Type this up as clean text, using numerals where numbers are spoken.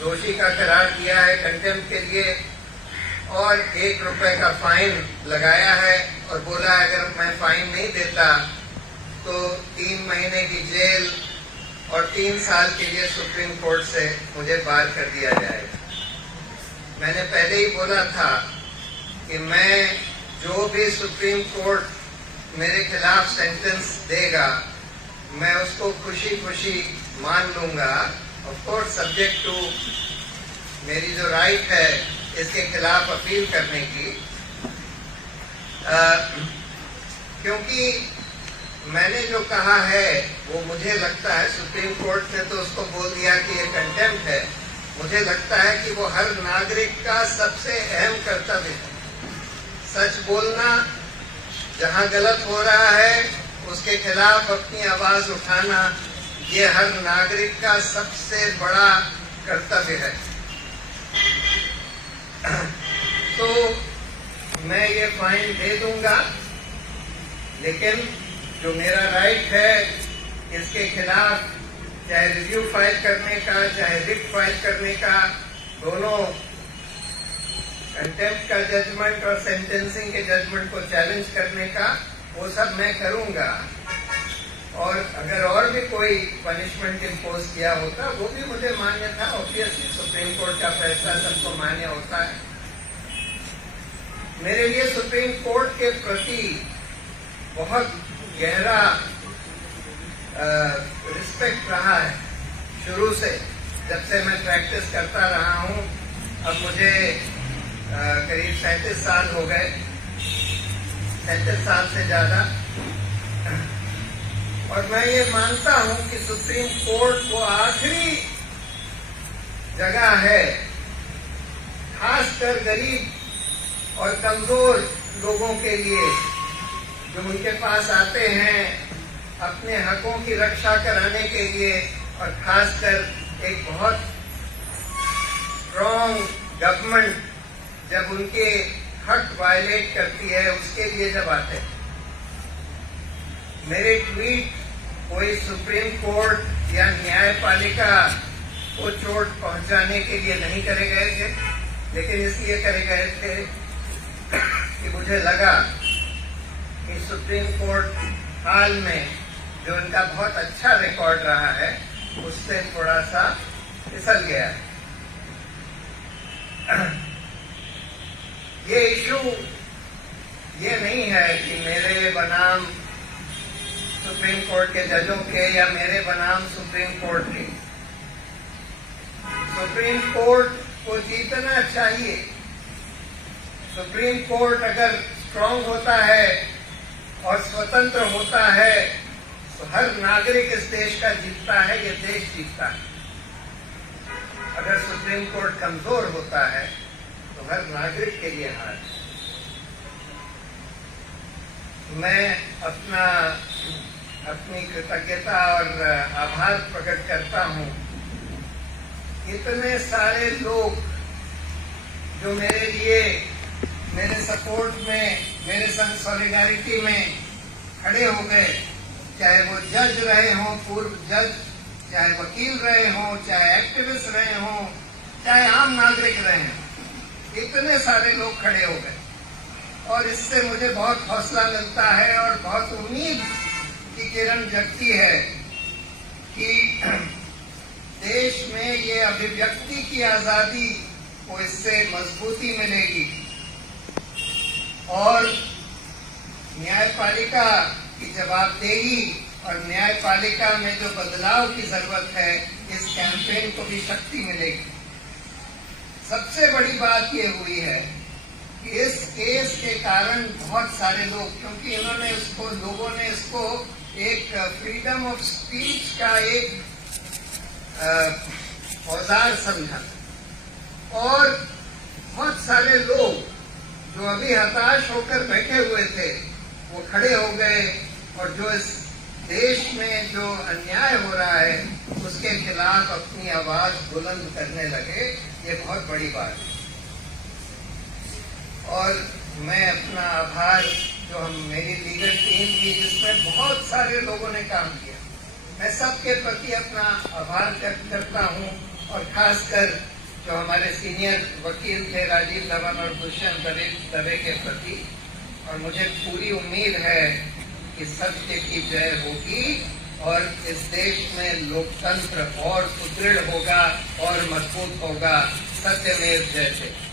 दोषी का करार दिया है कंटेम्प्ट के लिए और 1 रुपए का फाइन लगाया है और बोला है अगर मैं फाइन नहीं देता तो 3 महीने की जेल और 3 साल के लिए सुप्रीम कोर्ट से मुझे बाहर कर दिया जाएगा। मैंने पहले ही बोला था कि मैं जो भी सुप्रीम कोर्ट मेरे खिलाफ सेंटेंस देगा मैं उसको खुशी खुशी मान लूंगा, ऑफ कोर्स सब्जेक्ट टू मेरी जो राइट है इसके खिलाफ अपील करने की, क्योंकि मैंने जो कहा है वो मुझे लगता है सुप्रीम कोर्ट ने तो उसको बोल दिया कि ये कंटेम्प्ट है, मुझे लगता है कि वो हर नागरिक का सबसे अहम कर्तव्य है। सच बोलना, जहां गलत हो रहा है उसके खिलाफ अपनी आवाज उठाना, ये हर नागरिक का सबसे बड़ा कर्तव्य है। तो मैं ये फाइन दे दूंगा, लेकिन जो मेरा राइट है इसके खिलाफ चाहे रिव्यू फाइल करने का चाहे रिट फाइल करने का, दोनों कंटेम्प्ट का जजमेंट और सेंटेंसिंग के जजमेंट को चैलेंज करने का, वो सब मैं करूंगा। और अगर और भी कोई पनिशमेंट इम्पोज किया होता वो भी मुझे मान्य था। ऑब्वियसली सुप्रीम कोर्ट का फैसला सबको मान्य होता है। मेरे लिए सुप्रीम कोर्ट के प्रति बहुत गहरा रिस्पेक्ट रहा है शुरू से, जब से मैं प्रैक्टिस करता रहा हूं। अब मुझे करीब 37 साल हो गए, 37 साल से ज्यादा। और मैं ये मानता हूं कि सुप्रीम कोर्ट वो आखिरी जगह है, खासकर गरीब और कमजोर लोगों के लिए, जो उनके पास आते हैं अपने हकों की रक्षा कराने के लिए, और खासकर एक बहुत स्ट्रॉन्ग गवर्नमेंट जब उनके हक वायलेट करती है उसके लिए जब आते हैं। मेरे ट्वीट कोई सुप्रीम कोर्ट या न्यायपालिका को चोट पहुंचाने के लिए नहीं करे गए थे, लेकिन इसलिए करे गए थे कि मुझे लगा कि सुप्रीम कोर्ट हाल में जो उनका बहुत अच्छा रिकॉर्ड रहा है उससे थोड़ा सा फिसल गया है। ये इशू ये नहीं है कि मेरे बनाम सुप्रीम कोर्ट के जजों के या मेरे बनाम सुप्रीम कोर्ट के। सुप्रीम कोर्ट को जीतना चाहिए। सुप्रीम कोर्ट अगर स्ट्रांग होता है और स्वतंत्र होता है तो हर नागरिक इस देश का जीतता है, ये देश जीतता है। अगर सुप्रीम कोर्ट कमजोर होता है तो हर नागरिक के लिए हार। मैं अपनी कृतज्ञता और आभार प्रकट करता हूं। इतने सारे लोग जो मेरे लिए, मेरे सपोर्ट में, मेरे संग सॉलिडारिटी में खड़े हो गए, चाहे वो जज रहे हों, पूर्व जज, चाहे वकील रहे हों, चाहे एक्टिविस्ट रहे हों, चाहे आम नागरिक रहे हों, इतने सारे लोग खड़े हो गए। और इससे मुझे बहुत हौसला मिलता है और बहुत उम्मीद की किरण जगती है कि देश में ये अभिव्यक्ति की आजादी को इससे मजबूती मिलेगी और न्यायपालिका की जवाबदेही और न्यायपालिका में जो बदलाव की जरूरत है, इस कैंपेन को भी शक्ति मिलेगी। सबसे बड़ी बात ये हुई है कि इस केस के कारण बहुत सारे लोग, क्योंकि इन्होंने इसको, लोगों ने इसको एक फ्रीडम ऑफ स्पीच का एक औजार समझा, और बहुत सारे लोग जो अभी हताश होकर बैठे हुए थे वो खड़े हो गए और जो इस देश में जो अन्याय हो रहा है उसके खिलाफ अपनी आवाज बुलंद करने लगे। ये बहुत बड़ी बात है। और मैं अपना आभार, जो मेरी लीगल टीम की जिसमें बहुत सारे लोगों ने काम किया, मैं सबके प्रति अपना आभार व्यक्त करता हूँ। और खासकर जो हमारे सीनियर वकील थे राजीव धवन और दुष्यंत दवे के प्रति। और मुझे पूरी उम्मीद है कि सत्य की जय होगी और इस देश में लोकतंत्र और सुदृढ़ होगा और मजबूत होगा। सत्यमेव जयते।